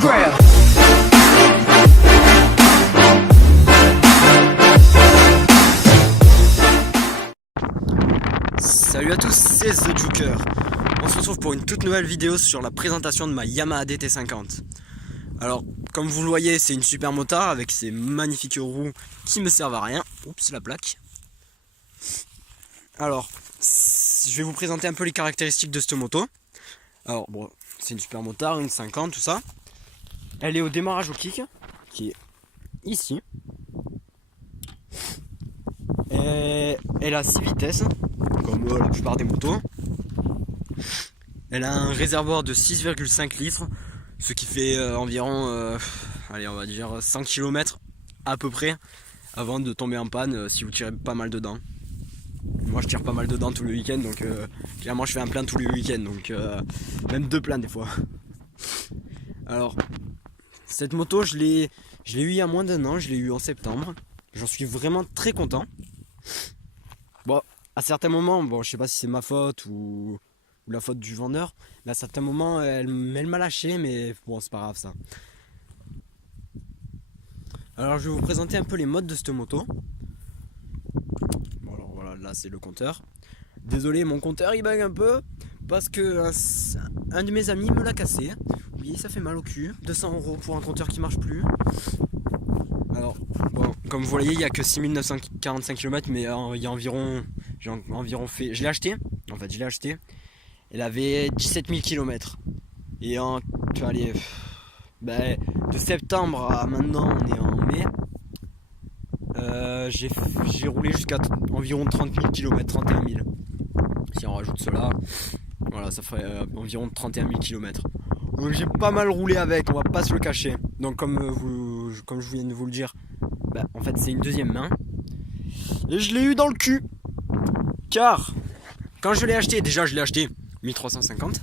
Instagram. Salut à tous, c'est The Joker. On se retrouve pour une toute nouvelle vidéo sur la présentation de ma Yamaha DT50. Alors, comme vous le voyez, c'est une super motard avec ses magnifiques roues qui me servent à rien. Oups, la plaque. Alors, je vais vous présenter un peu les caractéristiques de cette moto. Alors, bon, c'est une super motard, une 50, tout ça. Elle est au démarrage au kick, qui est ici. Et elle a 6 vitesses, comme la plupart des motos. Elle a un réservoir de 6,5 litres, ce qui fait environ, allez, on va dire 100 km à peu près, avant de tomber en panne si vous tirez pas mal dedans. Moi je tire pas mal dedans tous les week-ends, donc clairement je fais un plein tous les week-ends, donc même 2 pleins des fois. Alors, cette moto je l'ai eu il y a moins d'1 an, je l'ai eu en septembre. J'en suis vraiment très content. Bon, à certains moments, bon, je sais pas si c'est ma faute ou la faute du vendeur, mais à certains moments, elle m'a lâché, mais bon, c'est pas grave ça. Alors, je vais vous présenter un peu les modes de cette moto. Bon, alors voilà, là c'est le compteur. Désolé, mon compteur il bug un peu parce que un de mes amis me l'a cassé. Oui, ça fait mal au cul. 200 € pour un compteur qui marche plus. Alors, bon, comme vous voyez, il n'y a que 6945 km, mais il y a environ, j'ai environ fait, je l'ai acheté, en fait, je l'ai acheté, elle avait 17 000 km. Et tu vois, allez, de septembre à maintenant, on est en mai, j'ai roulé jusqu'à environ 30 000 km, 31 000. Si on rajoute cela, voilà, ça ferait environ 31 000 km. Donc j'ai pas mal roulé avec, on va pas se le cacher. Donc comme je viens de vous le dire, en fait c'est une deuxième main. Et je l'ai eu dans le cul. Car quand je l'ai acheté, déjà je l'ai acheté 1350.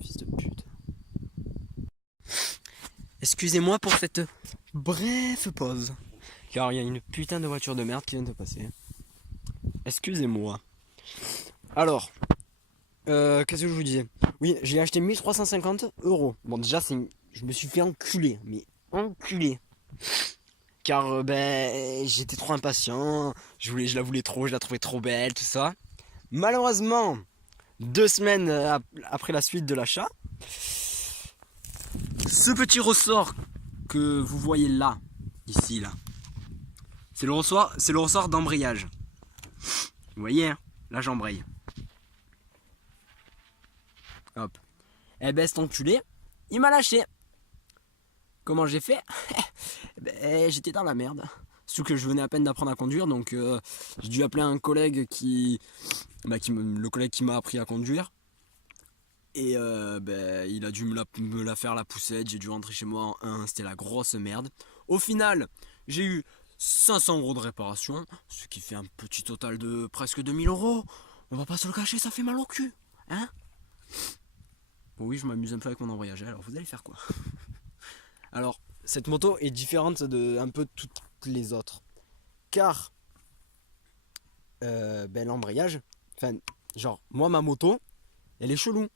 Fils de pute. Excusez-moi pour cette brève pause. Car il y a une putain de voiture de merde qui vient de passer. Excusez-moi. Alors, qu'est-ce que je vous disais? Oui, j'ai acheté 1350 €. Bon, déjà, je me suis fait enculer, mais enculer. Car j'étais trop impatient, je la voulais trop, je la trouvais trop belle, tout ça. Malheureusement, 2 semaines après la suite de l'achat, ce petit ressort que vous voyez là, ici, là, c'est le ressort d'embrayage. Vous voyez, hein, là j'embraye. Hop. Eh ben cet enculé, il m'a lâché. Comment j'ai fait? J'étais dans la merde. Surtout que je venais à peine d'apprendre à conduire, donc j'ai dû appeler un collègue le collègue qui m'a appris à conduire. Et il a dû me la faire la poussette, j'ai dû rentrer chez moi en 1, c'était la grosse merde. Au final, j'ai eu 500 € de réparation, ce qui fait un petit total de presque 2000 €. On va pas se le cacher, ça fait mal au cul, hein? Bon oui, je m'amuse un peu avec mon embrayage, alors vous allez faire quoi? Alors, cette moto est différente de un peu toutes les autres. Car, l'embrayage, enfin, genre, moi ma moto, elle est chelou.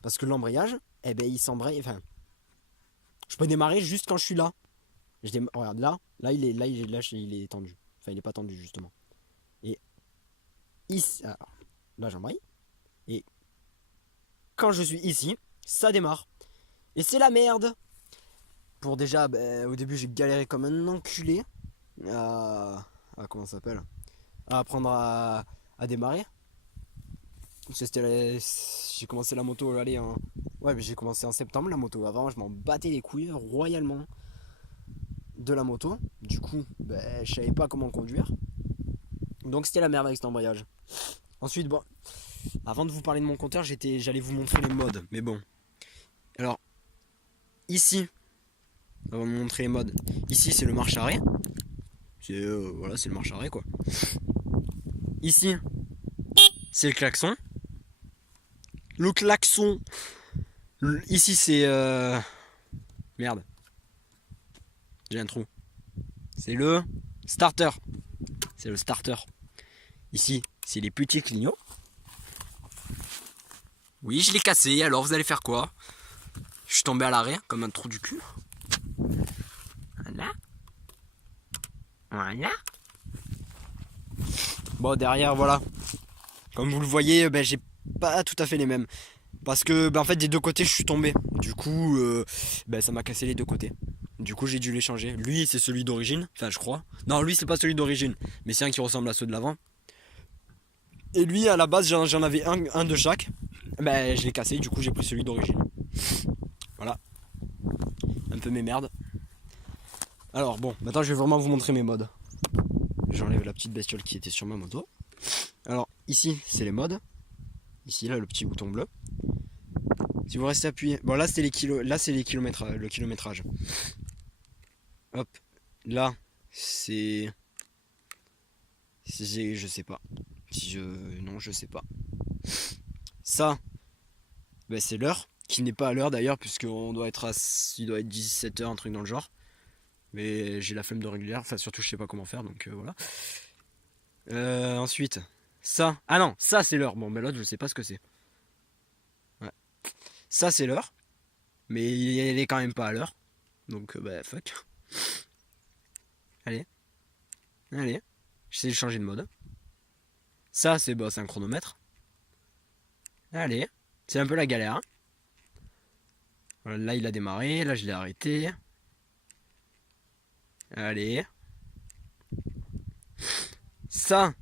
Parce que l'embrayage, il s'embraye, enfin, je peux démarrer juste quand je suis là. Regarde, là il est tendu. Enfin, il est pas tendu justement. Et ici, alors, là j'embraye. Et quand je suis ici, ça démarre. Et c'est la merde. Pour déjà, au début j'ai galéré comme un enculé comment ça s'appelle, à apprendre à démarrer. J'ai commencé la moto, mais j'ai commencé en septembre la moto. Avant je m'en battais les couilles royalement de la moto. Du coup, je savais pas comment conduire. Donc c'était la merde avec cet embrayage. Ensuite, bon, avant de vous parler de mon compteur, j'allais vous montrer les modes. Mais bon. Alors, ici, on va vous montrer les modes. Ici, c'est le marche-arrêt. Voilà, c'est le marche-arrêt, quoi. Ici, c'est le klaxon. Le klaxon. Ici, c'est... Merde. J'ai un trou. C'est le starter. C'est le starter. Ici, c'est les petits clignots. Oui, je l'ai cassé, alors vous allez faire quoi? Je suis tombé à l'arrêt, comme un trou du cul. Voilà. Voilà. Bon, derrière, voilà. Comme vous le voyez, ben, j'ai pas tout à fait les mêmes. Parce que, ben, en fait, des deux côtés, je suis tombé. Du coup, ben, ça m'a cassé les deux côtés. Du coup, j'ai dû les changer. Lui, c'est celui d'origine. Enfin, je crois. Non, lui, c'est pas celui d'origine. Mais c'est un qui ressemble à ceux de l'avant. Et lui, à la base, j'en avais un de chaque. Ben, je l'ai cassé. Du coup, j'ai pris celui d'origine. Voilà. Un peu mes merdes. Alors, bon, maintenant, je vais vraiment vous montrer mes modes. J'enlève la petite bestiole qui était sur ma moto. Alors, ici, c'est les modes. Ici, là, le petit bouton bleu. Si vous restez appuyé. Bon, là, c'est les kilos. Là, c'est les kilomètres, le kilométrage. Hop. Là, c'est. Je sais pas. Si je. Non, je sais pas. Ça, ben, c'est l'heure. Qui n'est pas à l'heure d'ailleurs, puisqu'on doit être à. Il doit être 17h, un truc dans le genre. Mais j'ai la flemme de régulière. Enfin, surtout, je sais pas comment faire, donc voilà. Ensuite, ça. Ah non, ça, c'est l'heure. Bon, mais l'autre, je sais pas ce que c'est. Ouais. Ça, c'est l'heure. Mais elle est quand même pas à l'heure. Donc, bah, fuck. Allez. Allez. J'essaie de changer de mode. Ça, c'est bah, un chronomètre. Allez. C'est un peu la galère. Hein. Voilà, là, il a démarré. Là, je l'ai arrêté. Allez. Ça.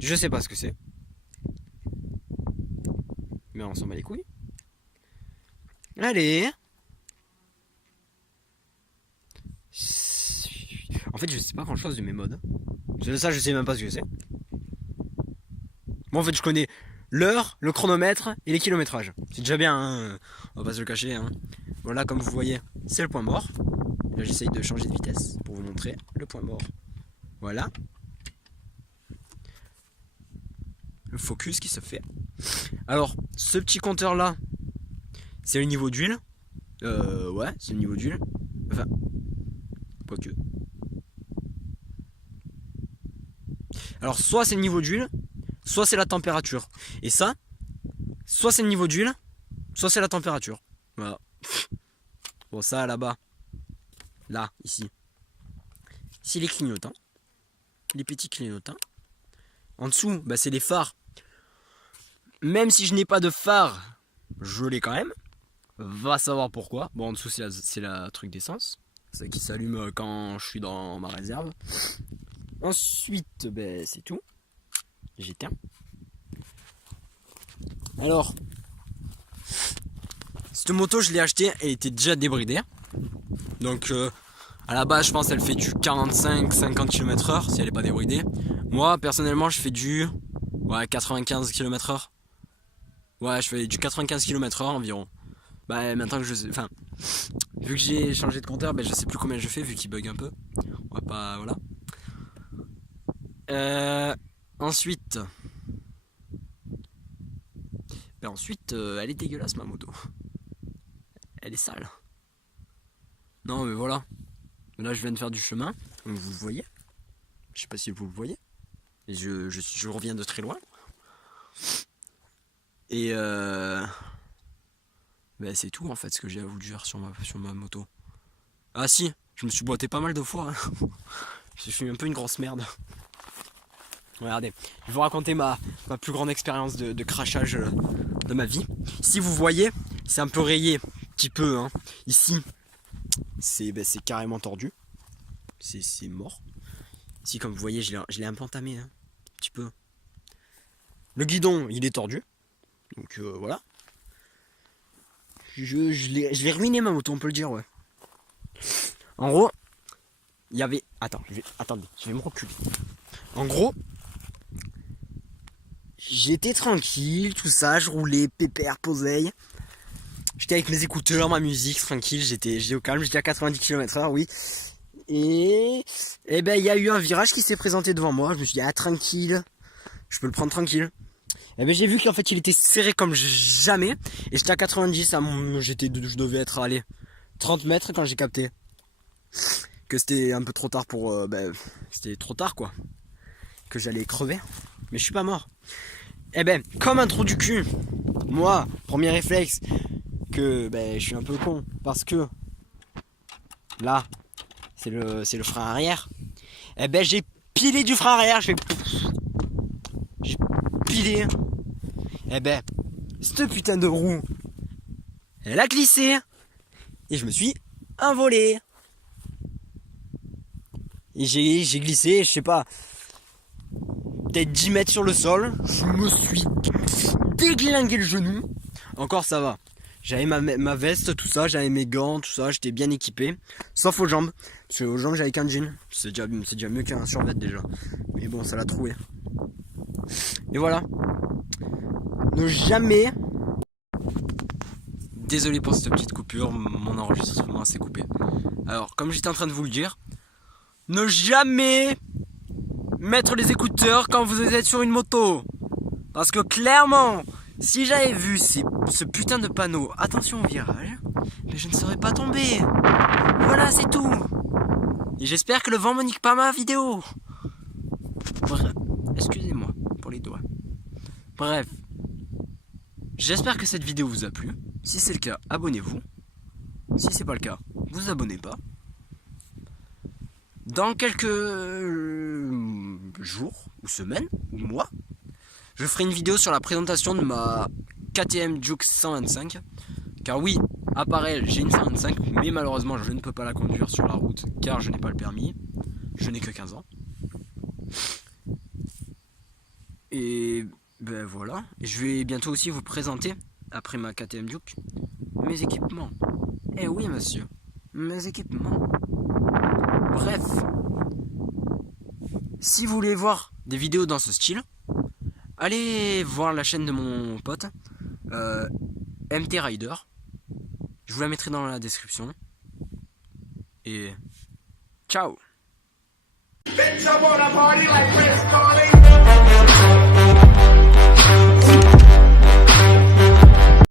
Je sais pas ce que c'est. Mais on s'en bat les couilles. Allez. En fait, je sais pas grand chose de mes modes. Ça, je sais même pas ce que c'est. Moi, en fait, je connais l'heure, le chronomètre et les kilométrages. C'est déjà bien, hein. On va pas se le cacher. Hein. Voilà, comme vous voyez, c'est le point mort. Là, j'essaye de changer de vitesse pour vous montrer le point mort. Voilà. Le focus qui se fait. Alors, ce petit compteur là, c'est le niveau d'huile. Ouais, c'est le niveau d'huile. Enfin, pas que. Alors, soit c'est le niveau d'huile, soit c'est la température. Et ça, soit c'est le niveau d'huile, soit c'est la température. Voilà. Bon, ça là-bas. Là, ici. Ici, les clignotants. Les petits clignotants. En dessous, bah, c'est les phares. Même si je n'ai pas de phare, je l'ai quand même. Va savoir pourquoi. Bon, en dessous, c'est la truc d'essence. C'est qui s'allume quand je suis dans ma réserve. Ensuite, ben, c'est tout. J'éteins. Alors, cette moto, je l'ai achetée, elle était déjà débridée. Donc, à la base, je pense qu'elle fait du 45-50 km/h si elle n'est pas débridée. Moi, personnellement, je fais du 95 km/h. Ouais, je fais du 95 km/h environ. Bah, maintenant que je sais. Enfin, vu que j'ai changé de compteur, ben, je sais plus combien je fais vu qu'il bug un peu. On va pas. Voilà. Ensuite. Ben ensuite, elle est dégueulasse ma moto. Elle est sale. Non, mais voilà. Là, je viens de faire du chemin, comme vous le voyez. Je sais pas si vous le voyez. Et je reviens de très loin. Et ben c'est tout en fait ce que j'ai à vous dire sur ma moto. Ah si, je me suis boité pas mal de fois. Hein. Je suis un peu une grosse merde. Regardez, je vais vous raconter ma plus grande expérience de crachage de ma vie. Si vous voyez, c'est un peu rayé, un petit peu. Hein. Ici, c'est carrément tordu. C'est mort. Ici, comme vous voyez, je l'ai un peu entamé, hein, un petit peu. Le guidon, il est tordu. Donc voilà. Je l'ai ruiné ma moto, on peut le dire, ouais. En gros, il y avait... Attendez, je vais me reculer. En gros, j'étais tranquille, tout ça, je roulais, pépère, poseille. J'étais avec mes écouteurs, ma musique, tranquille, j'étais au calme, j'étais à 90 km/h, oui. Et ben il y a eu un virage qui s'est présenté devant moi, je me suis dit, ah tranquille, je peux le prendre tranquille. Et ben j'ai vu qu'en fait il était serré comme jamais, et j'étais à 90, je devais être, allez, 30 mètres quand j'ai capté. Que c'était un peu trop tard pour... c'était trop tard quoi. Que j'allais crever. Mais je suis pas mort. Eh ben, comme un trou du cul, moi, premier réflexe, que je suis un peu con, parce que là, c'est le frein arrière. Eh ben, j'ai pilé du frein arrière, j'ai pilé. Eh ben, cette putain de roue, elle a glissé, et je me suis envolé. Et j'ai glissé, je sais pas, peut-être 10 mètres sur le sol. Je me suis déglingué le genou. Encore ça va. J'avais ma veste, tout ça, j'avais mes gants, tout ça, j'étais bien équipé. Sauf aux jambes. Parce que aux jambes j'avais qu'un jean. C'est déjà mieux qu'un survêt déjà. Mais bon, ça l'a troué. Et voilà. Ne jamais... Désolé pour cette petite coupure, mon enregistrement s'est coupé. Alors, comme j'étais en train de vous le dire, ne jamais mettre les écouteurs quand vous êtes sur une moto. Parce que clairement, si j'avais vu ce putain de panneau, attention au virage, mais je ne serais pas tombé. Voilà, c'est tout. Et j'espère que le vent me nique pas ma vidéo. Bref, excusez-moi pour les doigts. Bref, j'espère que cette vidéo vous a plu. Si c'est le cas, abonnez-vous. Si c'est pas le cas, vous abonnez pas. Dans quelques jours, ou semaines, ou mois, je ferai une vidéo sur la présentation de ma KTM Juke 125. Car oui, à part elle, j'ai une 125, mais malheureusement je ne peux pas la conduire sur la route car je n'ai pas le permis. Je n'ai que 15 ans. Et ben voilà, je vais bientôt aussi vous présenter, après ma KTM Juke, mes équipements. Eh oui monsieur, mes équipements. Bref, si vous voulez voir des vidéos dans ce style, allez voir la chaîne de mon pote, MT Rider. Je vous la mettrai dans la description. Et ciao!